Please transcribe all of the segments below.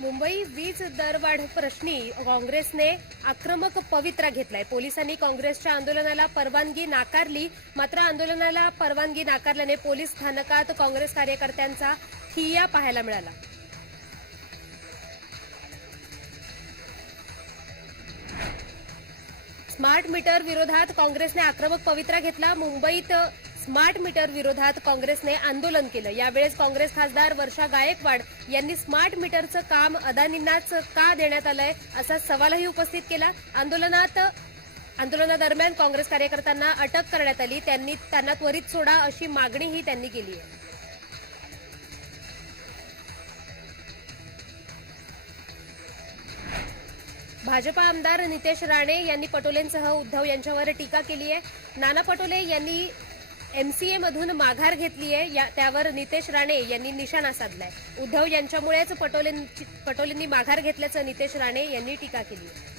मुंबई वीज दरवाढ प्रश्नी काँग्रेसने आक्रमक पवित्रा घेतलाय. पोलिसांनी काँग्रेसच्या आंदोलनाला परवानगी नाकारली मात्र आंदोलनाला परवानगी नाकारल्याने पोलीस स्थानकात काँग्रेस कार्यकर्त्यांचा ठिय्या पाहायला मिळाला. स्मार्ट मीटर विरोधात काँग्रेसने आक्रमक पवित्रा घेतला. मुंबईत स्मार्ट मीटर विरोधात काँग्रेसने आंदोलन केलं. यावेळेस काँग्रेस खासदार वर्षा गायकवाड यांनी स्मार्ट मीटरचं काम अदानींनाच का देण्यात आलंय असा सवालही उपस्थित केला. आंदोलनात आंदोलनादरम्यान काँग्रेस कार्यकर्त्यांना अटक करण्यात आली. त्यांनी त्यांना त्वरित सोडा अशी मागणीही त्यांनी केली आहे. भाजपा आमदार नितेश राणे यांनी पटोलेंसह उद्धव यांच्यावर टीका केली आहे. नाना पटोले यांनी एमसीए मधून माघार घेतली आहे. या- त्यावर नितेश राणे यांनी निशाणा साधलाय. उद्धव यांच्यामुळेच पटोलेंची पटोलेंनी माघार घेतल्याचं नितेश राणे यांनी टीका केली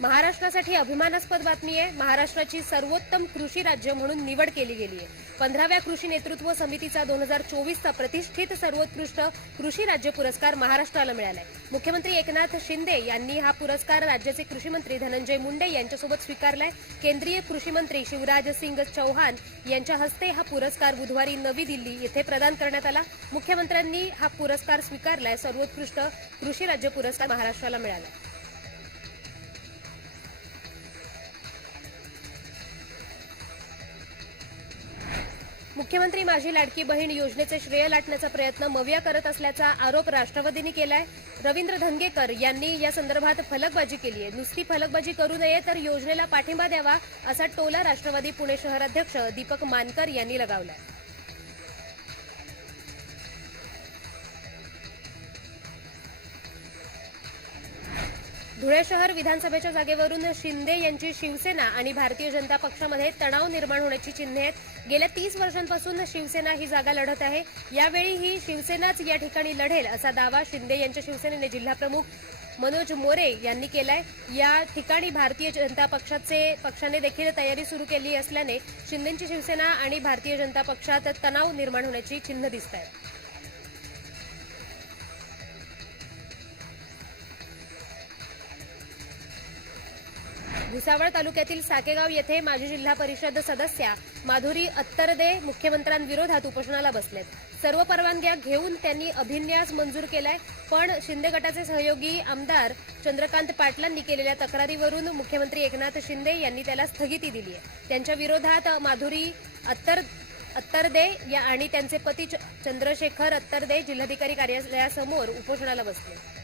महाराष्ट्रासाठी अभिमानास्पद बातमी आहे. महाराष्ट्राची सर्वोत्तम कृषी राज्य म्हणून निवड केली गेली आहे. पंधराव्या कृषी नेतृत्व समितीचा दोन हजार चोवीसचा प्रतिष्ठित सर्वोत्कृष्ट कृषी राज्य पुरस्कार महाराष्ट्राला मिळालाय. मुख्यमंत्री एकनाथ शिंदे यांनी हा पुरस्कार राज्याचे कृषी मंत्री धनंजय मुंडे यांच्यासोबत स्वीकारलाय. केंद्रीय कृषी मंत्री शिवराज सिंग चौहान यांच्या हस्ते हा पुरस्कार बुधवारी नवी दिल्ली येथे प्रदान करण्यात आला. मुख्यमंत्र्यांनी हा पुरस्कार स्वीकारलाय. सर्वोत्कृष्ट कृषी राज्य पुरस्कार महाराष्ट्राला मिळाला. मुख्यमंत्री माझी लाडकी बहीण योजनेचे श्रेय लाटण्याचा प्रयत्न मविया करत असल्याचा आरोप राष्ट्रवादीने केलाय. रवींद्र धंगेकर यांनी या संदर्भात फलकबाजी केली आहे नुसती फलकबाजी करू नये तर योजनेला पाठिंबा द्यावा असा टोला राष्ट्रवादी पुणे शहराध्यक्ष दीपक मानकर यांनी लगावलाय. धुळे शहर विधानसभेच्या जागेवरून शिंदे यांची शिवसेना आणि भारतीय जनता पक्षामध्ये तणाव निर्माण होण्याची चिन्हे आहेत. गेल्या तीस वर्षांपासून शिवसेना ही जागा लढत आहे. यावेळी ही शिवसेनाच या ठिकाणी लढेल असा दावा शिंदे यांच्या शिवसेनेने जिल्हाप्रमुख मनोज मोरे यांनी केलाय. या ठिकाणी भारतीय जनता पक्षाचे पक्षाने देखील तयारी सुरू केली असल्याने शिंदेची शिवसेना आणि भारतीय जनता पक्षात तणाव निर्माण होण्याची चिन्ह दिसत आहे भुसावळ तालुक्यातील साकेगाव येथे माजी जिल्हा परिषद सदस्या माधुरी अत्तरदे मुख्यमंत्र्यांविरोधात उपोषणाला बसलेत. सर्व परवानग्या घेऊन त्यांनी अभिन्यास मंजूर केलाय पण शिंदे गटाचे सहयोगी आमदार चंद्रकांत पाटलांनी केलेल्या तक्रारीवरून मुख्यमंत्री एकनाथ शिंदे यांनी त्याला स्थगिती दिली आहे त्यांच्या विरोधात माधुरी अत्तर अत्तरदे या आणि त्यांचे पती च- चंद्रशेखर अत्तरदे जिल्हाधिकारी कार्यालयासमोर उपोषणाला बसले.